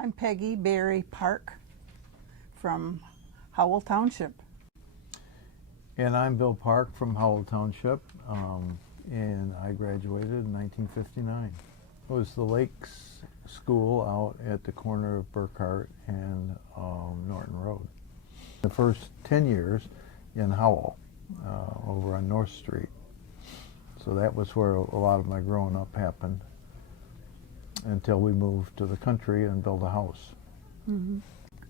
I'm Peggy Berry Park from Howell Township. And I'm Bill Park from Howell Township, and I graduated in 1959. It was the Lakes School out at the corner of Burkhart and Norton Road. The first 10 years in Howell, over on North Street. So that was where a lot of my growing up happened until we moved to the country and built a house. Mm-hmm.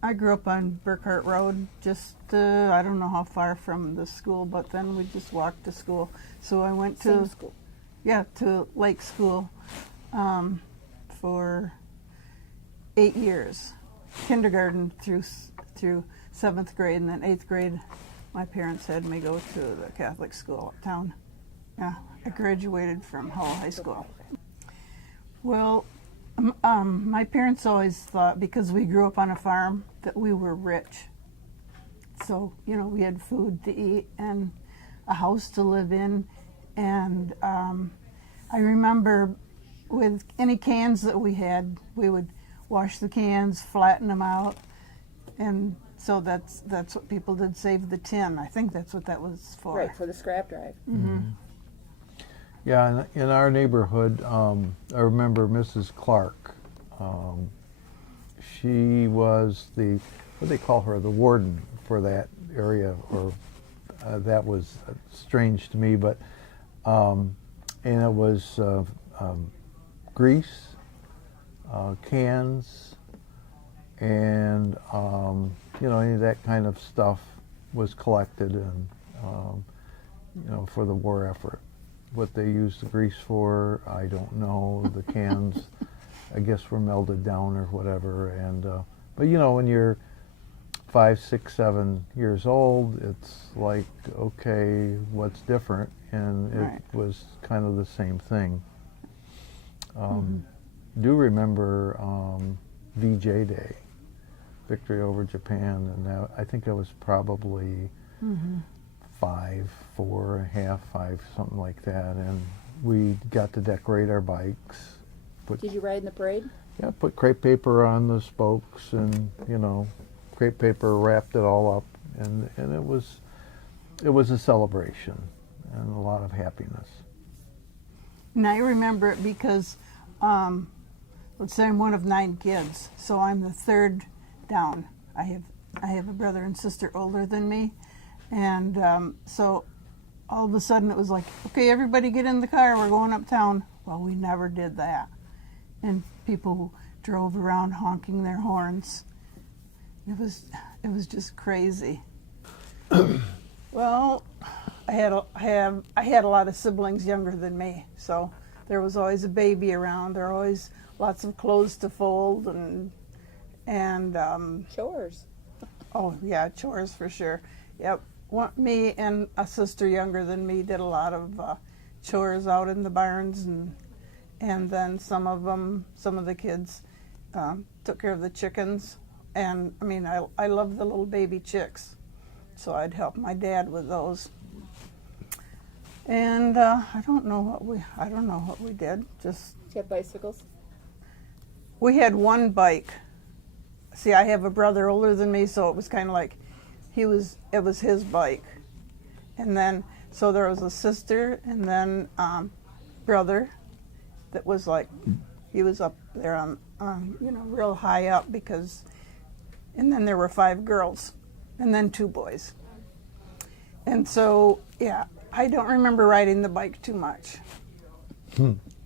I grew up on Burkhart Road, just I don't know how far from the school, but then we just walked to school. So I went to school. Yeah, to Lake School for 8 years, kindergarten through 7th grade, and then 8th grade, my parents had me go to the Catholic school uptown. Yeah, I graduated from Howell High School. Well, my parents always thought, because we grew up on a farm, that we were rich. So, you know, we had food to eat and a house to live in. And I remember with any cans that we had, we would wash the cans, flatten them out. And so that's what people did, save the tin. I think that's what that was for. Right, for the scrap drive. Mm-hmm. Yeah, in our neighborhood, I remember Mrs. Clark. She was what do they call her, the warden for that area, or that was strange to me, but, and it was grease, cans, and, you know, any of that kind of stuff was collected and, you know, for the war effort. What they used the grease for, I don't know. The cans, I guess, were melted down or whatever. And but you know, when you're 5, 6, 7 years old, it's like, okay, what's different? And it Right. was kind of the same thing. Do remember VJ Day, Victory over Japan, and that, I think I was probably 5, 4.5, 5, something like that, and we got to decorate our bikes. Did you ride in the parade? Yeah, put crepe paper on the spokes, and you know, crepe paper wrapped it all up, and it was a celebration and a lot of happiness. And I remember it because, let's say I'm one of 9 kids, so I'm the third down. I have a brother and sister older than me, and so all of a sudden it was like, okay, everybody get in the car, we're going uptown. Well, we never did that, and people drove around honking their horns. It was just crazy. Well, I had a lot of siblings younger than me, so there was always a baby around. There were always lots of clothes to fold and Chores. oh yeah, chores for sure. Yep. Me and a sister younger than me did a lot of chores out in the barns, and then some of the kids took care of the chickens. And I mean, I love the little baby chicks, so I'd help my dad with those. And I don't know what we did. Just Did you have bicycles? we had one bike. See, I have a brother older than me, so it was kind of like it was his bike. And then so there was a sister, and then brother that was like, he was up there on you know, real high up, because, and then there were 5 girls and then 2 boys. And so yeah, I don't remember riding the bike too much.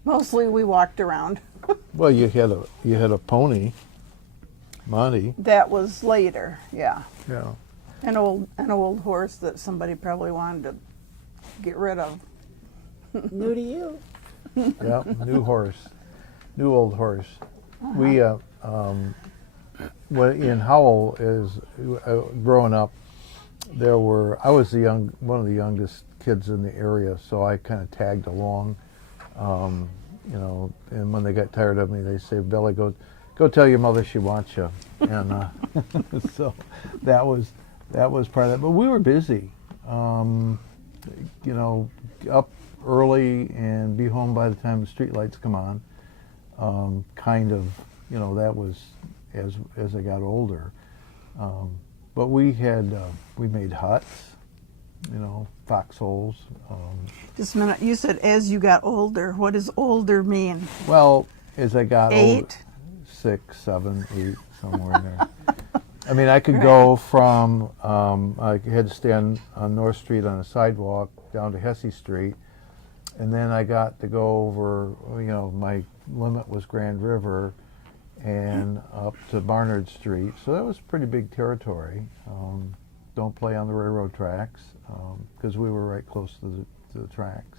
Mostly we walked around. Well, you had a pony, Monty. That was later, yeah. Yeah. An old horse that somebody probably wanted to get rid of. New to you. Yeah, new old horse. We when in Howell growing up, I was one of the youngest kids in the area, so I kind of tagged along. You know, and when they got tired of me, they say, "Billy, go tell your mother she wants you." And so that was part of that. But we were busy. You know, up early and be home by the time the street lights come on. Kind of, you know, that was as I got older. But we made huts, foxholes. Just a minute. You said as you got older. What does older mean? Well, as I got older, 8? 6, 7, 8, somewhere in there. I mean, I could go from, I had to stay on North Street on a sidewalk down to Hesse Street, and then I got to go over, my limit was Grand River and up to Barnard Street. So that was pretty big territory. Don't play on the railroad tracks because we were right close to the tracks.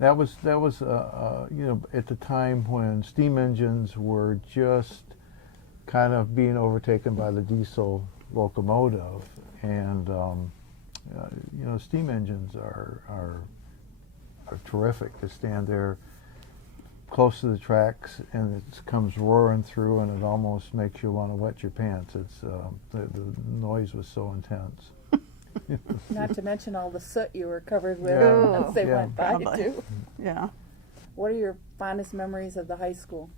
That was at the time when steam engines were just kind of being overtaken by the diesel locomotive, and steam engines are terrific to stand there close to the tracks, and it comes roaring through, and it almost makes you want to wet your pants. It's the noise was so intense. Not to mention all the soot you were covered with Yeah. as they Yeah. went by, Probably. too. Yeah. What are your fondest memories of the high school?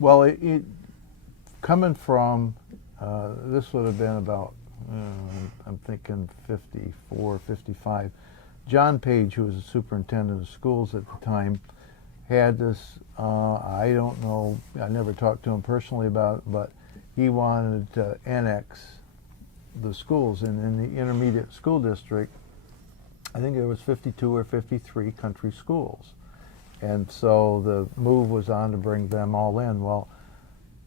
Well, it coming from this would have been about I'm thinking 54, 55. John Page, who was the superintendent of schools at the time, had this. I don't know. I never talked to him personally about it, but he wanted to annex the schools, and in the intermediate school district, I think there was 52 or 53 country schools, and so the move was on to bring them all in. Well,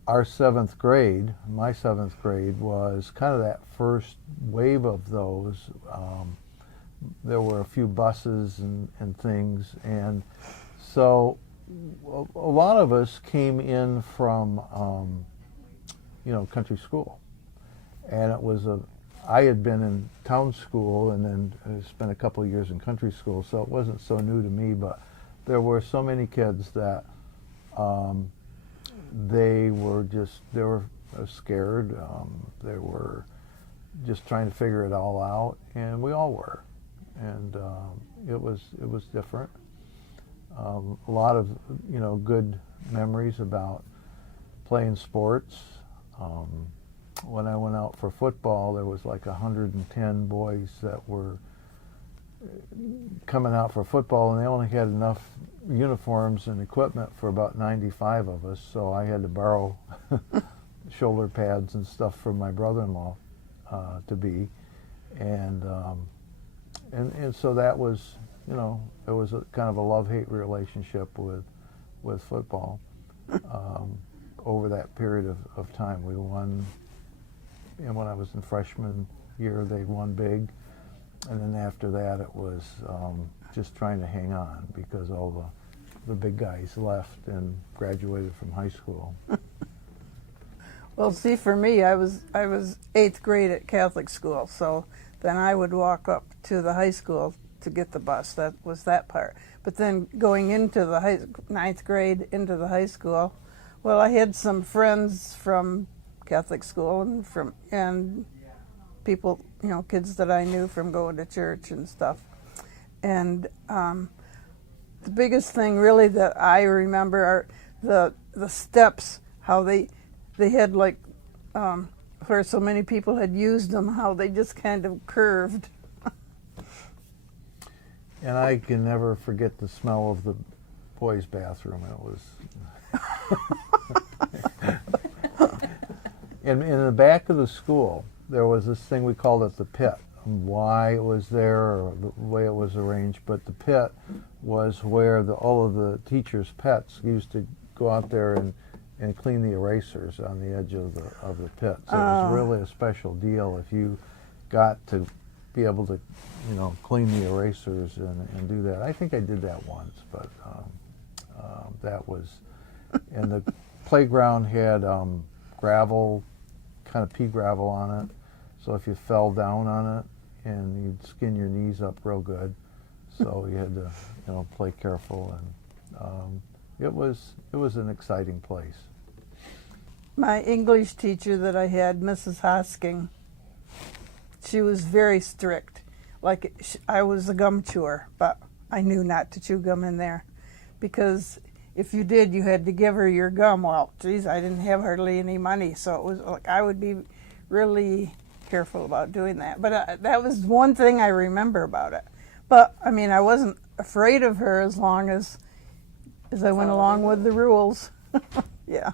our 7th grade, my 7th grade, was kind of that first wave of those. There were a few buses and things, and so a lot of us came in from country school. And it was I had been in town school and then spent a couple of years in country school, so it wasn't so new to me, but there were so many kids that they were scared. They were just trying to figure it all out, and we all were. And it was different. A lot of good memories about playing sports. When I went out for football, there was like 110 boys that were coming out for football, and they only had enough uniforms and equipment for about 95 of us, so I had to borrow shoulder pads and stuff from my brother-in-law to be, and so that was, it was a kind of a love-hate relationship with football over that period of time. We won. And when I was in freshman year, they won big, and then after that, it was just trying to hang on because all the big guys left and graduated from high school. Well, see, for me, I was 8th grade at Catholic school, so then I would walk up to the high school to get the bus. That was that part. But then going into the 9th grade into the high school, well, I had some friends from Catholic school and people, kids that I knew from going to church and stuff. And the biggest thing really that I remember are the steps, how they had like, where so many people had used them, how they just kind of curved. And I can never forget the smell of the boys' bathroom. It was... In the back of the school, there was this thing, we called it the pit. Why it was there or the way it was arranged, but the pit was where all of the teachers' pets used to go out there and clean the erasers on the edge of the pit. So it was really a special deal if you got to be able to, clean the erasers and do that. I think I did that once, but that was, and the playground had gravel, kind of pea gravel on it, so if you fell down on it, and you'd skin your knees up real good, so you had to play careful, and it was an exciting place. My English teacher that I had, Mrs. Hoskins, she was very strict. Like I was a gum chewer, but I knew not to chew gum in there, because if you did, you had to give her your gum. Well, geez, I didn't have hardly any money, so it was like I would be really careful about doing that. But that was one thing I remember about it. But I mean, I wasn't afraid of her as long as I went along with the rules. Yeah.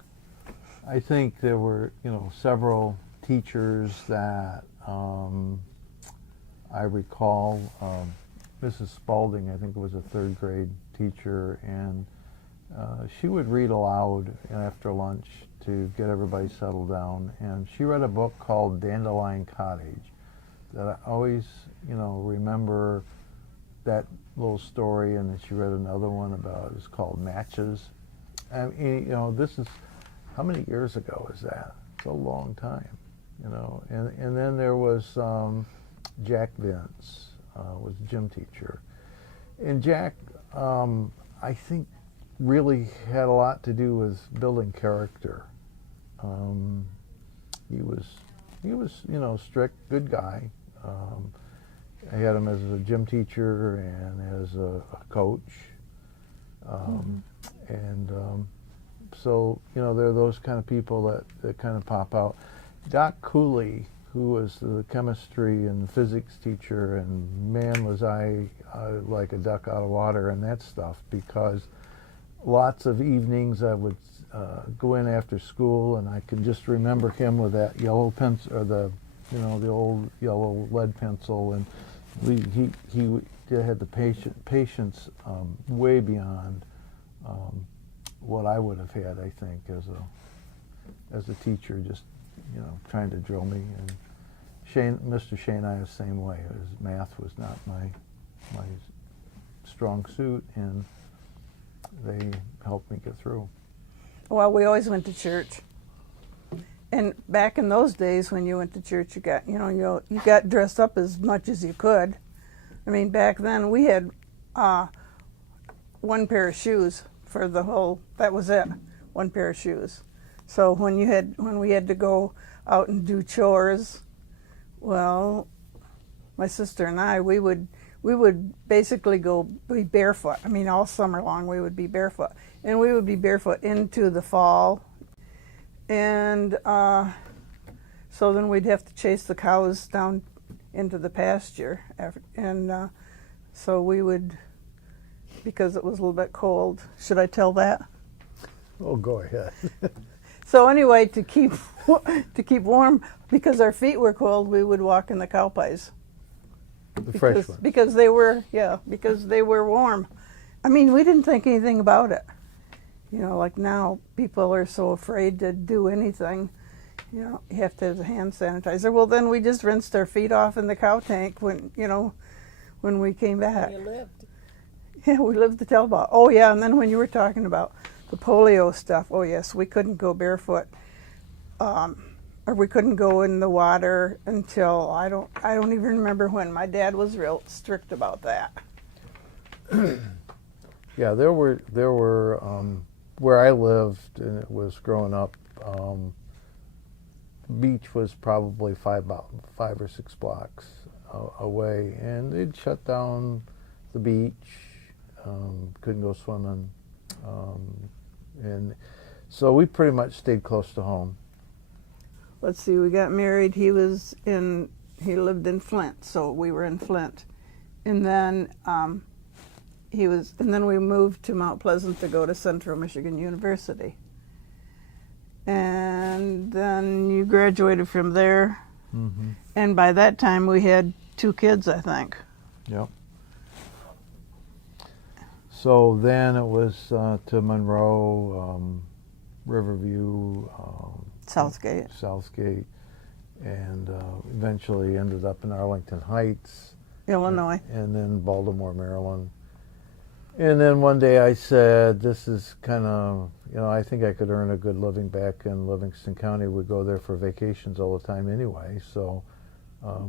I think there were, several teachers that I recall. Mrs. Spaulding, I think, was a third grade teacher, and she would read aloud after lunch to get everybody settled down. And she read a book called Dandelion Cottage that I always, remember that little story. And then she read another one about, it's called Matches. I mean, this is, how many years ago is that? It's a long time, And then there was Jack Vince, was a gym teacher. And Jack, I think, really had a lot to do with building character. He was, strict, good guy. I had him as a gym teacher and as a coach. And so, there are those kind of people that kind of pop out. Doc Cooley, who was the chemistry and physics teacher, and man, was I like a duck out of water and that stuff, because lots of evenings I would go in after school, and I can just remember him with that yellow pencil, or the old yellow lead pencil, and he had the patience way beyond what I would have had, I think, as a teacher, just trying to drill me. And Mr. Shane, I was the same way. Math was not my strong suit, and they helped me get through. Well, we always went to church, and back in those days, when you went to church, you got dressed up as much as you could. I mean, back then we had one pair of shoes for the whole. That was it, one pair of shoes. So when we had to go out and do chores, well, my sister and I, we would basically go be barefoot. I mean, all summer long we would be barefoot, and we would be barefoot into the fall, and so then we'd have to chase the cows down into the pasture, and so we would, because it was a little bit cold. Should I tell that? Oh, go ahead. So anyway, to keep warm, because our feet were cold, we would walk in the cow pies. The fresh ones. Because they were warm. I mean, we didn't think anything about it. Like now, people are so afraid to do anything. You have to have a hand sanitizer. Well, then we just rinsed our feet off in the cow tank when we came back. You lived. Yeah, we lived to tell about. Oh yeah, and then when you were talking about the polio stuff, oh yes, we couldn't go barefoot, or we couldn't go in the water until I don't even remember when. My dad was real strict about that. Yeah, there were where I lived, and it was growing up. Beach was probably five or six blocks away, and they'd shut down the beach. Couldn't go swimming, and so we pretty much stayed close to home. Let's see, we got married. He lived in Flint, so we were in Flint, and then we moved to Mount Pleasant to go to Central Michigan University, and then you graduated from there, and by that time we had 2 kids, I think. Yep. So then it was to Monroe, Riverview, Southgate, and eventually ended up in Arlington Heights, Illinois, and then Baltimore, Maryland. And then one day I said, this is kind of, I think I could earn a good living back in Livingston County. We'd go there for vacations all the time anyway. So,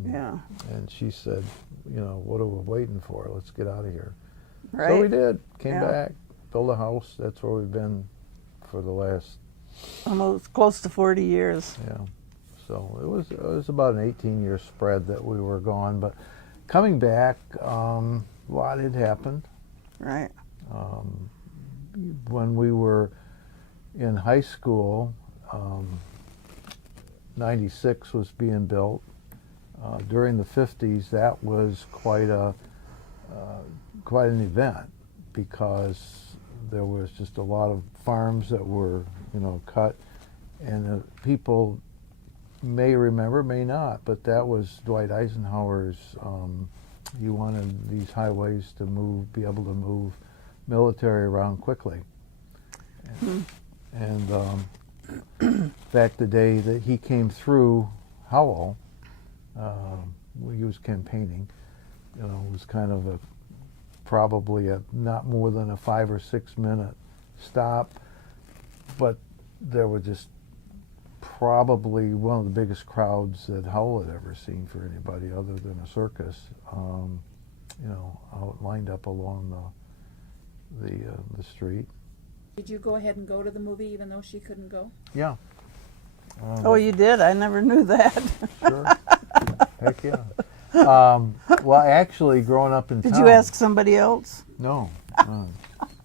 yeah. And she said, what are we waiting for? Let's get out of here. Right. So we did. Came back, built a house. That's where we've been for the last almost close to 40 years. Yeah. So it was about an 18-year spread that we were gone. But coming back, a lot had happened. Right. when we were in high school, 96 was being built. During the 50s, that was quite an event because there was just a lot of farms that were, cut, and people may remember, may not, but that was Dwight Eisenhower's. He wanted these highways to be able to move military around quickly. And in fact, the day that he came through Howell, he was campaigning, it was kind of probably not more than a 5 or 6 minute stop, but there were just probably one of the biggest crowds that Howell had ever seen for anybody other than a circus, out lined up along the street. Did you go ahead and go to the movie even though she couldn't go? Yeah. Oh, you did? I never knew that. Sure. Heck yeah. Well, actually, growing up in town. Did you ask somebody else? No.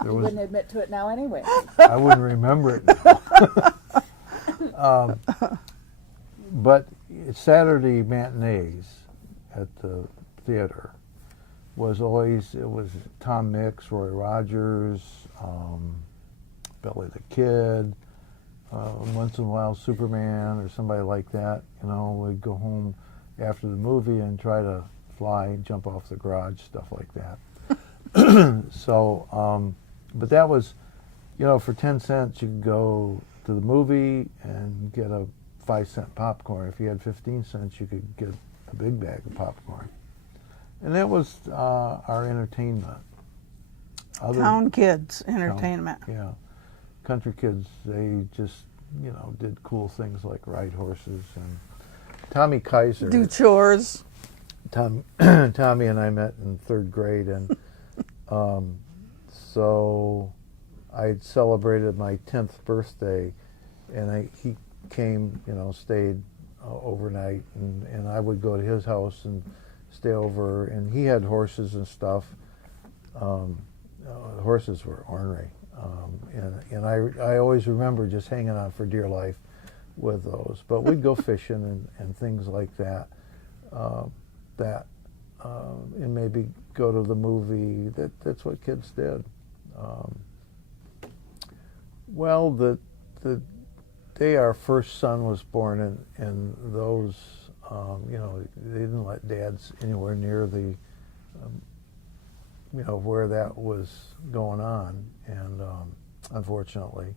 You wouldn't admit to it now anyway. I wouldn't remember it. But Saturday matinees at the theater was Tom Mix, Roy Rogers, Billy the Kid, once in a while Superman or somebody like that. We'd go home after the movie and try to fly, jump off the garage, stuff like that. So, but that was, for 10 cents you could go to the movie and get a 5-cent popcorn. If you had 15 cents, you could get a big bag of popcorn. And that was our entertainment. Town kids entertainment. Yeah. Country kids, they just, did cool things like ride horses. And Tommy Kizer. Do chores. Tommy and I met in 3rd grade, and so I had celebrated my 10th birthday, and he came, stayed overnight, and I would go to his house and stay over, and he had horses and stuff. Horses were ornery, and I always remember just hanging on for dear life with those. But we'd go fishing and things like that, and maybe go to the movie. That's what kids did. Well, the day our first son was born, and those, they didn't let dads anywhere near the, where that was going on, and unfortunately.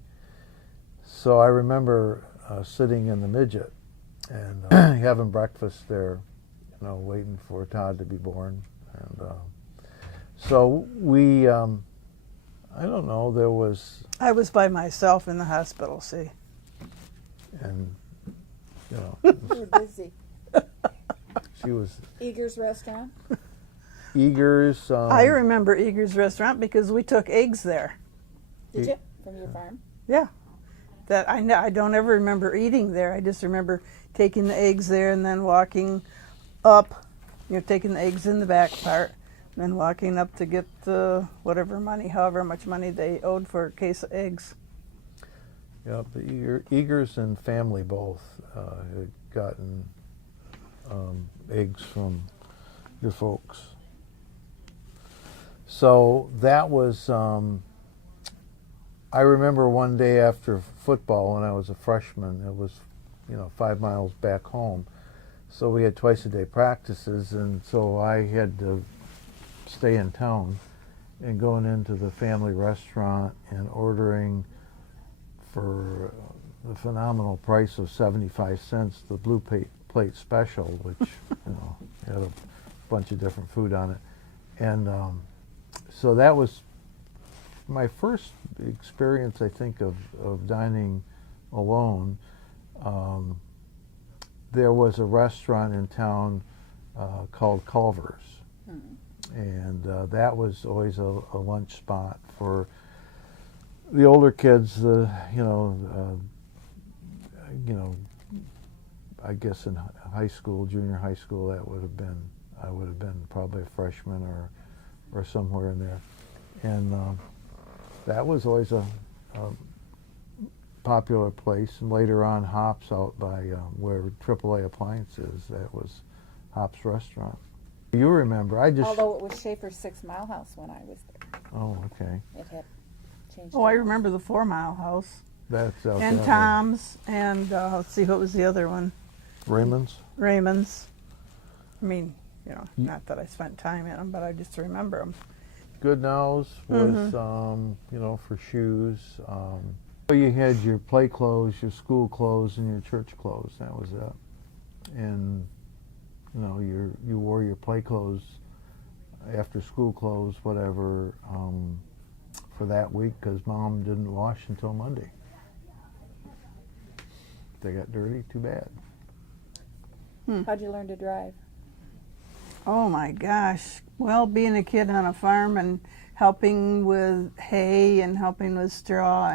So I remember sitting in the Midget and having breakfast there, waiting for Todd to be born. And so we, I don't know, there was... I was by myself in the hospital, see. And, You were busy. she was... Eager's Restaurant? Eager's... I remember Eager's Restaurant because we took eggs there. Did you? From your farm? Yeah. That I don't ever remember eating there. I just remember taking the eggs there and then walking up, taking the eggs in the back part, and then walking up to get however much money they owed for a case of eggs. Yeah, the Eagers and family both had gotten eggs from your folks. So that was, I remember one day after football when I was a freshman, it was, 5 miles back home. So we had twice-a-day practices, and so I had to stay in town and going into the family restaurant and ordering for the phenomenal price of 75 cents the blue plate special, which had a bunch of different food on it. And so that was my first experience, I think, of dining alone. There was a restaurant in town called Culver's, and that was always a lunch spot for the older kids. I guess in high school, junior high school, I would have been probably a freshman or somewhere in there, and that was always a popular place. And later on, Hops out by where AAA Appliance is, that was Hops Restaurant. You remember, Although it was Schaefer's 6 Mile House when I was there. Oh, okay. It had changed. Oh, I names. remember the 4 Mile House. That's out And that way. Tom's, and let's see, what was the other one? Raymond's? Raymond's. I mean, not that I spent time in them, but I just remember them. Good Nows was, for shoes. You had your play clothes, your school clothes, and your church clothes. That was it. And you wore your play clothes, after school clothes, whatever, for that week because Mom didn't wash until Monday. They got dirty, too bad. How'd you learn to drive? Oh my gosh. Well, being a kid on a farm and helping with hay and helping with straw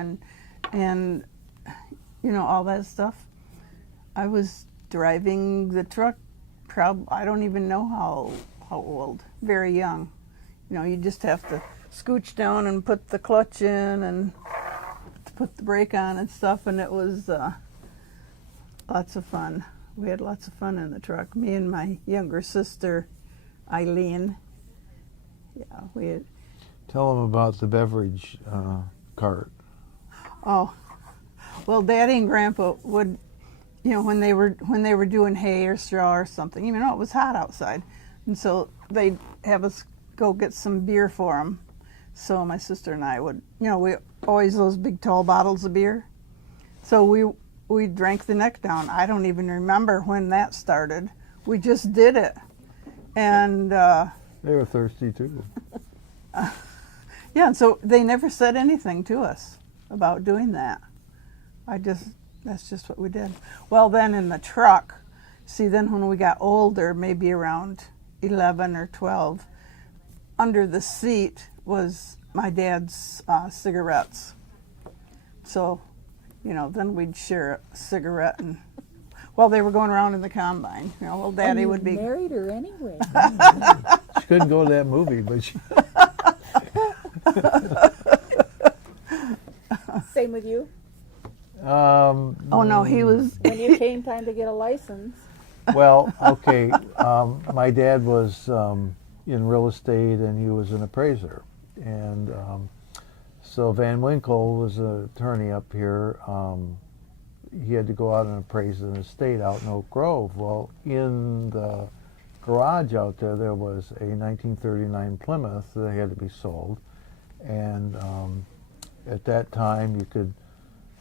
and all that stuff. I was driving the truck I don't even know how old. Very young. You just have to scooch down and put the clutch in and put the brake on and stuff, and it was lots of fun. We had lots of fun in the truck. Me and my younger sister, Eileen. Yeah, we had. Tell them about the beverage cart. Oh, well, Daddy and Grandpa would, when they were doing hay or straw or something, it was hot outside, and so they'd have us go get some beer for them. So my sister and I would, we always those big tall bottles of beer. So we drank the neck down. I don't even remember when that started. We just did it, and they were thirsty too. Yeah, and so they never said anything to us about doing that. That's just what we did. Well, then in the truck, then when we got older, maybe around 11 or 12, under the seat was my dad's cigarettes. So, then we'd share a cigarette, and while they were going around in the combine, Daddy would be married her anyway. She couldn't go to that movie, but she. Same with you? Oh no, he was. When you came time to get a license. Well, okay. My dad was in real estate, and he was an appraiser, and so Van Winkle was an attorney up here. He had to go out and appraise an estate out in Oak Grove. Well, in the garage out there was a 1939 Plymouth that had to be sold, and at that time you could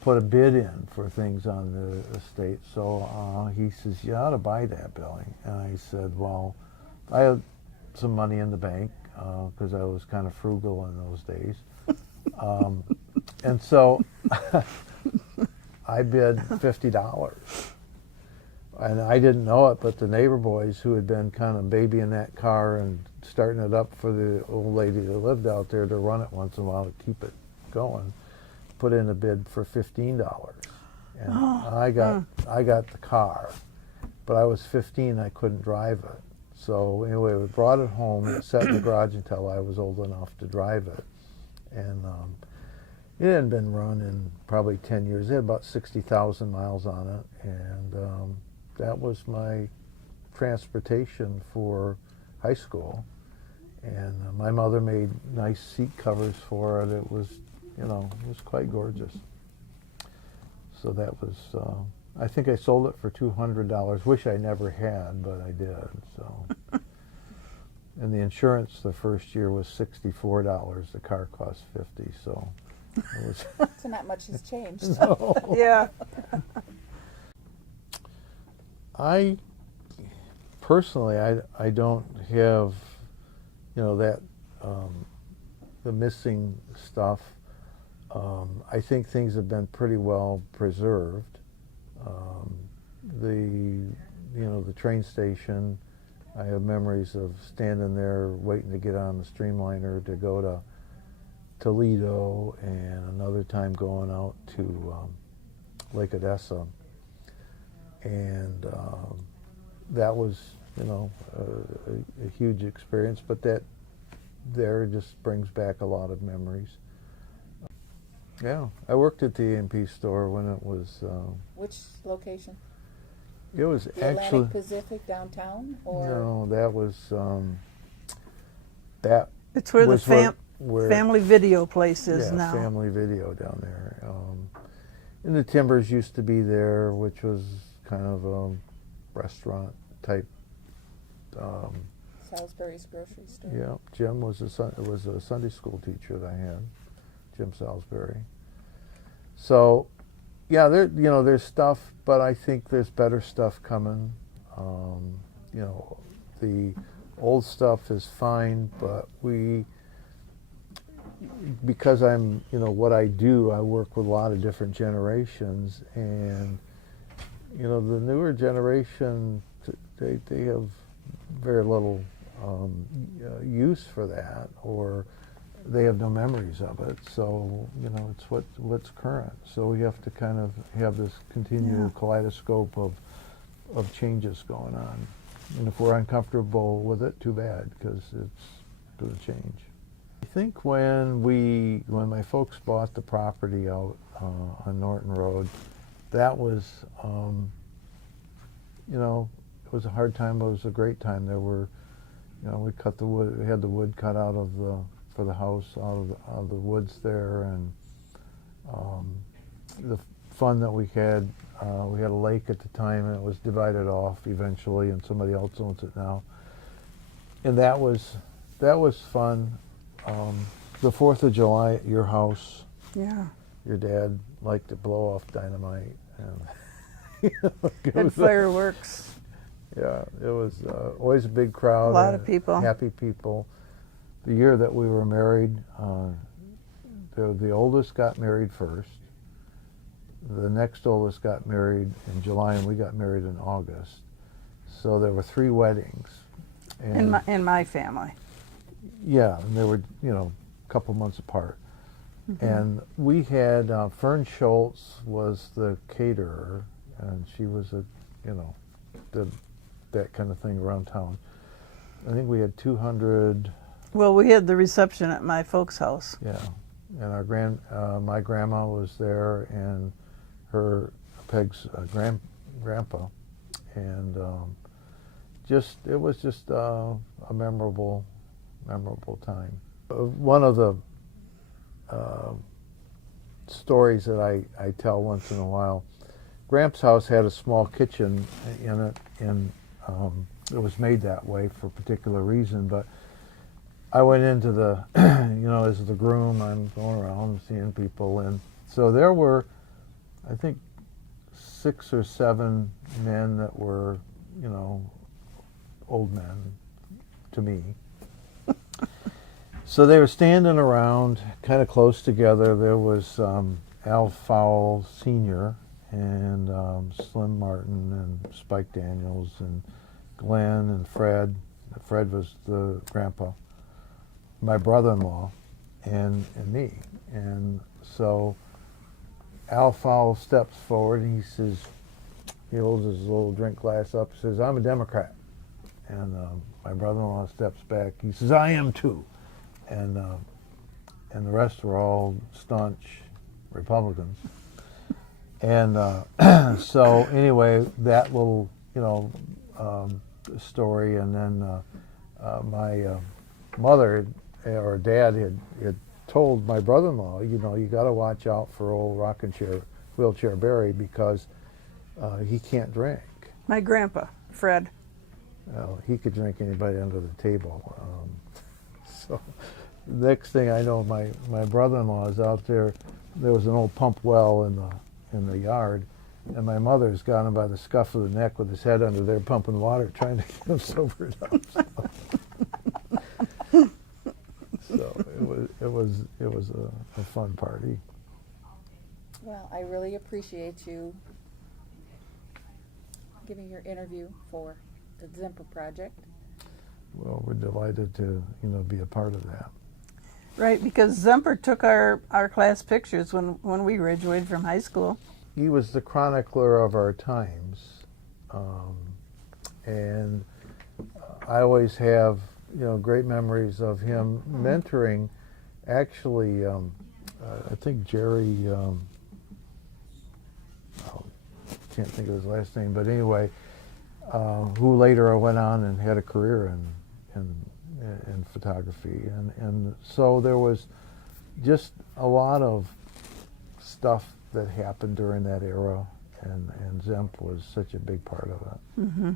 put a bid in for things on the estate. So he says, "You ought to buy that, Billy." And I said, "Well, I had some money in the bank because I was kind of frugal in those days." And so I bid $50. And I didn't know it, but the neighbor boys who had been kind of babying that car and starting it up for the old lady that lived out there to run it once in a while to keep it going, put in a bid for $15. And I got the car, but I was 15, I couldn't drive it. So anyway, we brought it home, it sat in the garage until I was old enough to drive it. And it hadn't been run in probably 10 years. It had about 60,000 miles on it, and that was my transportation for high school. And my mother made nice seat covers for it. It was, it was quite gorgeous. So that was, I think I sold it for $200. Wish I never had, but I did. So, and the insurance the first year was $64. The car cost $50. So it was. So not much has changed. No. Yeah. I personally, I don't have, that the missing stuff. I think things have been pretty well preserved. The train station, I have memories of standing there waiting to get on the streamliner to go to Toledo, and another time going out to Lake Odessa. And that was, a huge experience, but that there just brings back a lot of memories. Yeah, I worked at the A&P store when it was. Which location? It was The actually Atlantic Pacific downtown, or no, that was that It's where the was where family video place is yeah, now. Family Video down there. And the Timbers used to be there, which was kind of a restaurant type. Salisbury's grocery store. Yeah, Jim was a Sunday school teacher that I had, Jim Salisbury. So, yeah, there's stuff, but I think there's better stuff coming. The old stuff is fine, but because I'm, what I do, I work with a lot of different generations, and the newer generation, they have very little use for that, or they have no memories of it. So it's what's current. So we have to kind of have this continual kaleidoscope of changes going on. And if we're uncomfortable with it, too bad, because it's going to change. I think when my folks bought the property out on Norton Road, that was it was a hard time, but it was a great time. There were, we cut the wood. We had the wood cut out for the house out of the woods there, and the fun that we had a lake at the time, and it was divided off eventually, and somebody else owns it now. And that was fun. The 4th of July at your house. Yeah. Your dad liked to blow off dynamite and Had fireworks. Yeah, it was always a big crowd. A lot and of people. Happy people. The year that we were married, the oldest got married first. The next oldest got married in July, and we got married in August. So there were 3 weddings. And In my family. yeah, and they were, a couple months apart. Mm-hmm. And we had, Fern Schultz was the caterer, and she was did that kind of thing around town. I think we had 200. Well, we had the reception at my folks' house. Yeah, and my grandma was there, and Peg's grandpa, and it was just a memorable time. One of the stories that I tell once in a while, Gramps' house had a small kitchen in it, and it was made that way for a particular reason, but I went into the, as the groom, I'm going around seeing people, and so there were, I think, 6 or 7 men that were, old men to me. So they were standing around, kind of close together. There was Al Fowle Sr., and Slim Martin, and Spike Daniels, and Glenn, and Fred. Fred was the grandpa, my brother-in-law, and me. And so Al Fowle steps forward, and he says, he holds his little drink glass up, says, "I'm a Democrat." And my brother-in-law steps back. He says, "I am too." And the rest were all staunch Republicans. And so anyway, that little, story, and then my mother or dad had told my brother-in-law, you got to watch out for old wheelchair Barry, because he can't drink. My grandpa, Fred. Well, he could drink anybody under the table. So next thing I know, my brother-in-law is out there. There was an old pump well in the yard, and my mother's got him by the scuff of the neck with his head under there pumping water, trying to get him sobered up. So it was a fun party. Well, I really appreciate you giving your interview for the Zimper Project. Well, we're delighted to be a part of that. Right, because Zemper took our class pictures when we graduated from high school. He was the chronicler of our times, and I always have great memories of him mentoring. Actually, I think Jerry, can't think of his last name, but anyway, who later went on and had a career in photography, and so there was just a lot of stuff that happened during that era, and Zemp was such a big part of it. Mm-hmm.